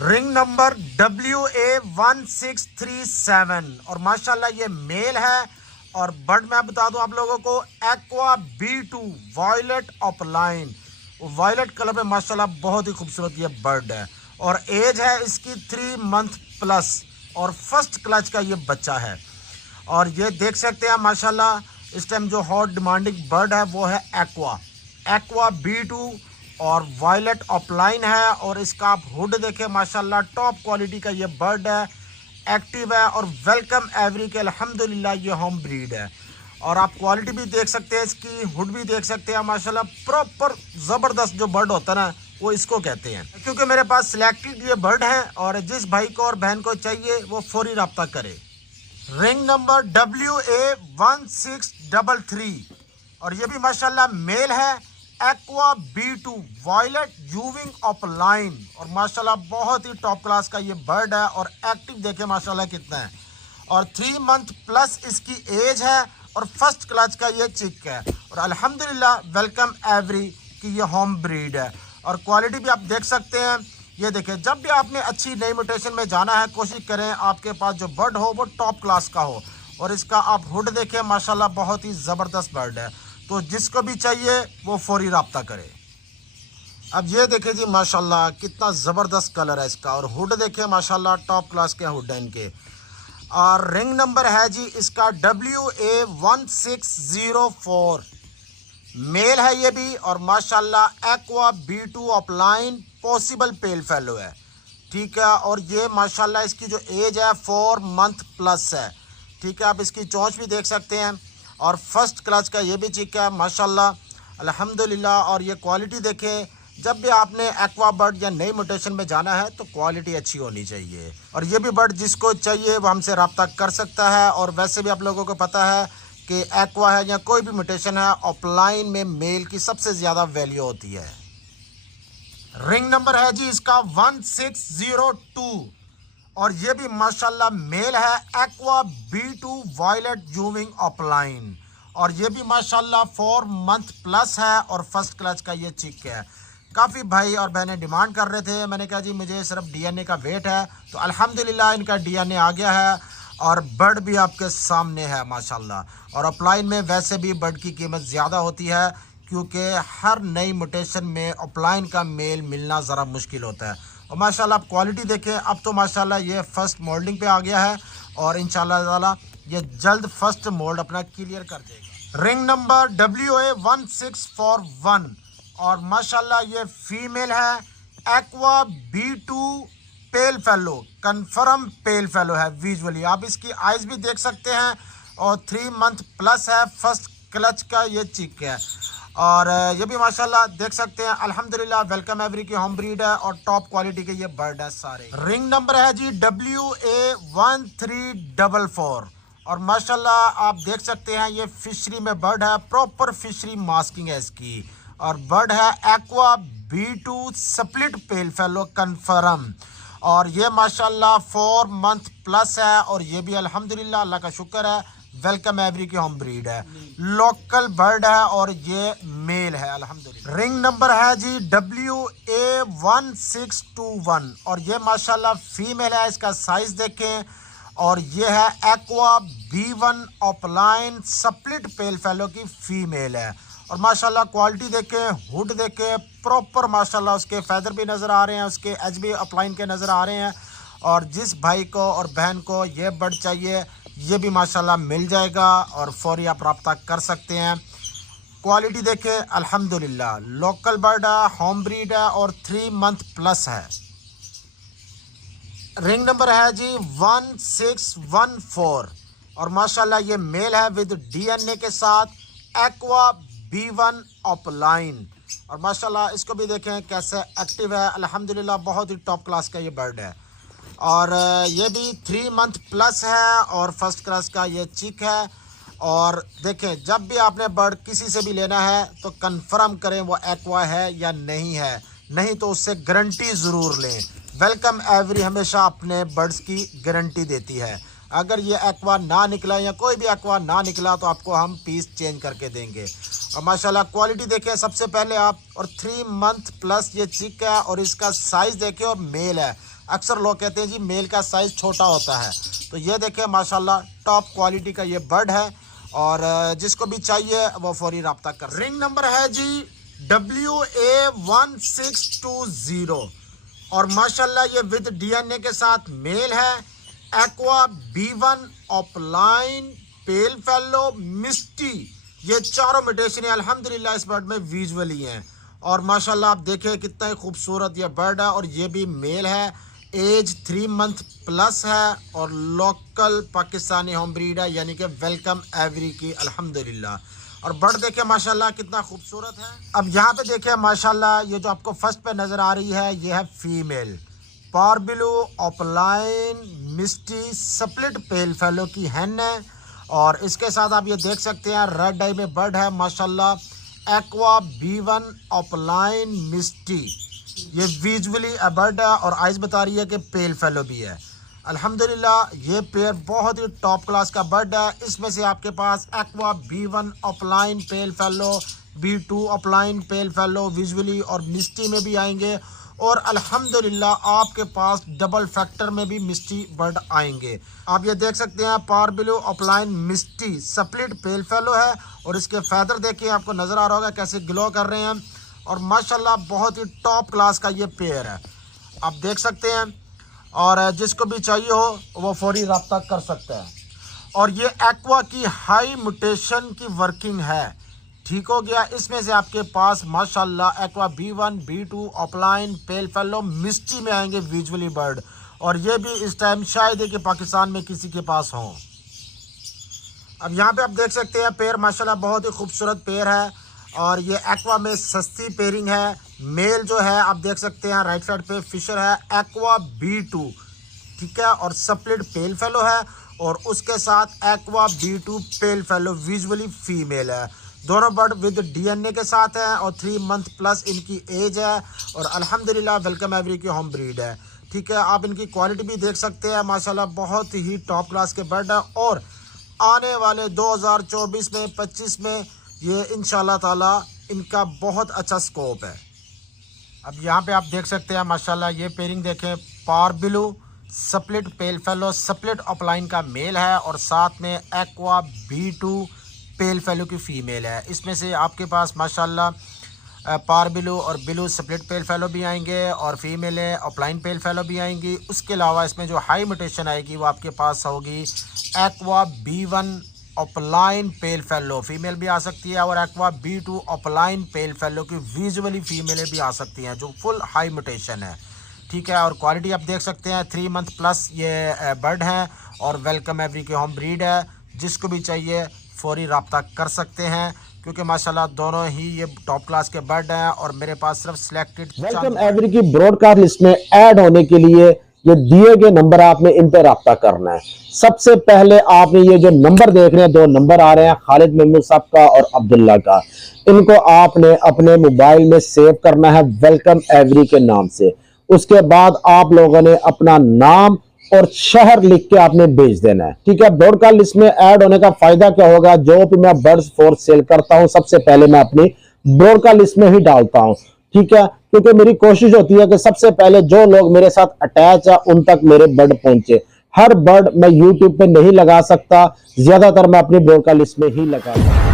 Ring number WA1637 और माशाल्लाह ये मेल है। और बर्ड मैं बता दूं आप लोगों को, aqua B2 violet opaline, violet colour में माशाल्लाह बहुत ही खूबसूरत ये बर्ड है। और एज है इसकी 3 मंथ प्लस और फर्स्ट क्लच का ये बच्चा है। और ये देख सकते हैं माशाल्लाह इस टाइम जो हॉट डिमांडिंग बर्ड है वो है एक्वा B2 और वायलेट ऑपलाइन है। और इसका आप हुड देखें माशाल्लाह टॉप क्वालिटी का ये बर्ड है, एक्टिव है और वेलकम एवरी के अल्हम्दुलिल्लाह ये होम ब्रीड है। और आप क्वालिटी भी देख सकते हैं, इसकी हुड भी देख सकते हैं माशाल्लाह प्रॉपर ज़बरदस्त जो बर्ड होता है ना वो इसको कहते हैं। क्योंकि मेरे पास सिलेक्टेड ये बर्ड है और जिस भाई को और बहन को चाहिए वो फौरी रब्ता करे। रिंग नंबर WA1633 और ये भी माशाल्लाह मेल है, एक्वा B2 वॉयलेट यूविंग ऑपलाइन और माशाल्लाह बहुत ही टॉप क्लास का ये बर्ड है। और एक्टिव देखे माशाल्लाह कितना है। और 3 मंथ प्लस इसकी एज है और फर्स्ट क्लास का ये चिक है। और अल्हम्दुलिल्लाह वेलकम एवरी की ये होम ब्रीड है। और क्वालिटी भी आप देख सकते हैं, ये देखें। जब भी आपने अच्छी नई म्यूटेशन में जाना है कोशिश करें आपके पास जो बर्ड हो वो टॉप क्लास का हो। और इसका आप हुड देखें माशाल्लाह बहुत ही ज़बरदस्त बर्ड है। तो जिसको भी चाहिए वो फौरी रब्ता करे। अब ये देखें जी माशाल्लाह कितना ज़बरदस्त कलर है इसका। और हुड देखें माशाल्लाह टॉप क्लास के हुड हैं इनके। और रिंग नंबर है जी इसका WA1604 मेल है ये भी। और माशाल्लाह aqua B2 opaline possible pale fallow है, ठीक है। और ये माशाल्लाह इसकी जो एज है 4 मंथ प्लस है, ठीक है। आप इसकी चोंच भी देख सकते हैं और फर्स्ट क्लच का ये भी चिक है माशाल्लाह अल्हम्दुलिल्लाह। और ये क्वालिटी देखें, जब भी आपने एक्वा बर्ड या नई म्यूटेशन में जाना है तो क्वालिटी अच्छी होनी चाहिए। और ये भी बर्ड जिसको चाहिए वो हमसे रब्ता कर सकता है। और वैसे भी आप लोगों को पता है कि एक्वा है या कोई भी म्यूटेशन है ऑफलाइन में मेल की सबसे ज़्यादा वैल्यू होती है। रिंग नंबर है जी इसका 1602 और ये भी माशाल्लाह मेल है, एक्वा B2 वॉयलेट यूविंग ऑपलाइन। और ये भी माशाल्लाह 4 मंथ प्लस है और फर्स्ट क्लच का ये चिक है। काफ़ी भाई और बहनें डिमांड कर रहे थे, मैंने कहा जी मुझे सिर्फ DNA का वेट है, तो अल्हम्दुलिल्लाह इनका DNA आ गया है। और बर्ड भी आपके सामने है माशाल्लाह। और ऑफलाइन में वैसे भी बर्ड की कीमत ज़्यादा होती है क्योंकि हर नई म्यूटेशन में ऑफलाइन का मेल मिलना ज़रा मुश्किल होता है। और माशाल्लाह आप क्वालिटी देखें, अब तो माशाल्लाह ये फर्स्ट मोल्डिंग पे आ गया है और इंशाल्लाह ताला ये जल्द फर्स्ट मोल्ड अपना क्लियर कर देगा। रिंग नंबर WA1641 और माशाल्लाह ये फीमेल है, aqua B2 pale fellow, confirm पेल फेलो है विजुअली। आप इसकी आइज़ भी देख सकते हैं और 3 मंथ प्लस है, फर्स्ट क्लच का ये चिक है। और ये भी माशाल्लाह देख सकते हैं अल्हम्दुलिल्लाह वेलकम एवरी की होम ब्रीड है और टॉप क्वालिटी के ये बर्ड है सारे। रिंग नंबर है जी WA1344 और माशाल्लाह आप देख सकते हैं ये फिशरी में बर्ड है, प्रॉपर फिशरी मास्किंग है इसकी। और बर्ड है aqua B2 split pale fellow confirm. और ये माशाल्लाह 4 मंथ प्लस है और ये भी अल्हम्दुलिल्लाह अल्लाह का शुक्र है वेलकम एवरी की होम ब्रीड है, लोकल बर्ड है और ये मेल है अल्हम्दुलिल्लाह। रिंग नंबर है जी WA1621 और ये माशाल्लाह फीमेल है, इसका साइज देखें। और ये है aqua B1 opaline split pale fallow की फीमेल है। और माशाल्लाह क्वालिटी देखें, हुड देखें, प्रॉपर माशाल्लाह उसके फैदर भी नज़र आ रहे हैं, उसके एज भी अपलाइन के नज़र आ रहे हैं। और जिस भाई को और बहन को ये बर्ड चाहिए ये भी माशाल्लाह मिल जाएगा और फौरी आप रब्ता कर सकते हैं। क्वालिटी देखें अल्हम्दुलिल्लाह लोकल बर्ड है, होम ब्रीड है और 3 मंथ प्लस है। रिंग नंबर है जी 1614 और माशाल्लाह ये मेल है विद DNA के साथ, एक्वा B1 ऑपलाइन। और माशाल्लाह इसको भी देखें कैसे एक्टिव है, अल्हम्दुलिल्लाह बहुत ही टॉप क्लास का ये बर्ड है। और ये भी 3 मंथ प्लस है और फर्स्ट क्लास का ये चिक है। और देखें जब भी आपने बर्ड किसी से भी लेना है तो कंफर्म करें वो एक्वा है या नहीं है, नहीं तो उससे गारंटी ज़रूर लें। वेलकम एवरी हमेशा अपने बर्ड्स की गारंटी देती है। अगर ये एक्वा ना निकला या कोई भी एक्वा ना निकला तो आपको हम पीस चेंज करके देंगे। और माशाल्लाह क्वालिटी देखें सबसे पहले आप, और 3 मंथ प्लस ये चिक है और इसका साइज़ देखें और मेल है। अक्सर लोग कहते हैं जी मेल का साइज़ छोटा होता है। तो ये देखें माशाल्लाह टॉप क्वालिटी का ये बर्ड है और जिसको भी चाहिए वो फौरी रब्ता कर। रिंग नंबर है जी WA1620 और माशाल्लाह ये विद DNA के साथ मेल है। Aqua B1 opaline pale fallow misty, ये चारों म्यूटेशन अल्हम्दुलिल्लाह इस बर्ड में विजुअली हैं और माशाल्लाह आप देखें कितना ही खूबसूरत ये बर्ड है और ये भी मेल है। एज 3 मंथ प्लस है और लोकल पाकिस्तानी होम ब्रीड है, यानी कि वेलकम एवरी की अल्हम्दुलिल्लाह। और बर्ड देखें माशाल्लाह कितना खूबसूरत है। अब यहाँ पे देखें माशाल्लाह ये जो आपको फर्स्ट पे नज़र आ रही है ये है फीमेल पारबिलो ऑफलाइन मिस्टी स्प्लिट पेल फेलो की हैन है और इसके साथ आप ये देख सकते हैं रेड आई में बर्ड है माशाल्लाह। एक्वा B1 ऑफलाइन मिस्टी, ये विजुअली बर्ड है और आइज बता रही है कि पेल फेलो भी है। अल्हम्दुलिल्लाह ये पेयर बहुत ही टॉप क्लास का बर्ड है। इसमें से आपके पास aqua B1 opaline pale fallow, B2 opaline pale fallow visually और मिस्टी में भी आएंगे और अल्हम्दुलिल्लाह आपके पास डबल फैक्टर में भी मिस्टी बर्ड आएंगे। आप ये देख सकते हैं पारबिलो ऑफलाइन मिस्टी स्प्लिट पेल फेलो है और इसके फैदर देखिए आपको नज़र आ रहा होगा कैसे ग्लो कर रहे हैं और माशाल्लाह बहुत ही टॉप क्लास का ये पेयर है, आप देख सकते हैं। और जिसको भी चाहिए हो वो फौरी रब्ता कर सकता है। और ये एक्वा की हाई म्यूटेशन की वर्किंग है, ठीक हो गया। इसमें से आपके पास माशाल्लाह aqua B1 B2 opaline pale fallow misty में आएंगे विजुअली बर्ड और ये भी इस टाइम शायद है कि पाकिस्तान में किसी के पास हो। अब यहाँ पे आप देख सकते हैं पेयर माशाल्लाह बहुत ही खूबसूरत पेयर है और ये एक्वा में सस्ती पेयरिंग है। मेल जो है आप देख सकते हैं राइट साइड पे फिशर है एक्वा B2, ठीक है, और स्प्लिट पेल फेलो है और उसके साथ aqua B2 pale fallow visually female है। दोनों बर्ड विद DNA के साथ हैं और 3 मंथ प्लस इनकी एज है और अल्हम्दुलिल्लाह वेलकम एवरी की होम ब्रीड है, ठीक है। आप इनकी क्वालिटी भी देख सकते हैं माशाल्लाह बहुत ही टॉप क्लास के बर्ड है और आने वाले 2024 में 25 में ये इंशाल्लाह ताला इनका बहुत अच्छा स्कोप है। अब यहाँ पे आप देख सकते हैं माशाल्लाह ये पेयरिंग देखें parblue split pale fallow split opaline का मेल है और साथ में एक्वा B2 पेल फेलो की फ़ीमेल है। इसमें से आपके पास माशाल्लाह पारबिलो और बिलो स्प्लिट पेल फेलो भी आएंगे और फीमेल है ऑफलाइन पेल फेलो भी आएंगी। उसके अलावा इसमें जो हाई म्यूटेशन आएगी वो आपके पास होगी aqua B1 opaline pale fellow female भी आ सकती है और aqua B2 opaline pale fallow की विजुअली फीमेलें भी आ सकती हैं जो फुल हाई म्यूटेशन है, ठीक है। और क्वालिटी आप देख सकते हैं 3 मंथ प्लस ये बर्ड हैं और वेलकम एवरी के होम ब्रीड है। जिसको भी चाहिए फौरी रब्ता कर सकते हैं क्योंकि माशाल्लाह दोनों ही ये टॉप क्लास के बर्ड हैं और मेरे पास सिर्फ सिलेक्टेड वेलकम एवरी की ब्रॉडकास्ट लिस्ट में ऐड होने के लिए ये दिए गए नंबर आपने इन पे रब्ता करना है। सबसे पहले आपने ये जो नंबर देख रहे हैं 2 नंबर आ रहे हैं खालिद महमूद साहब का और अब्दुल्ला का, इनको आपने अपने मोबाइल में सेव करना है वेलकम एवरी के नाम से। उसके बाद आप लोगों ने अपना नाम और शहर लिख के आपने भेज देना है, ठीक है। ब्रॉडकास्ट लिस्ट में ऐड होने का फायदा क्या होगा, जो भी मैं बर्ड्स फॉर सेल करता हूं सबसे पहले मैं अपनी ब्रॉडकास्ट लिस्ट में ही डालता हूं, ठीक है, क्योंकि मेरी कोशिश होती है कि सबसे पहले जो लोग मेरे साथ अटैच है उन तक मेरे बर्ड पहुंचे। हर बर्ड मैं यूट्यूब पे नहीं लगा सकता, ज्यादातर मैं अपनी ब्रॉडकास्ट लिस्ट में ही लगाता हूं।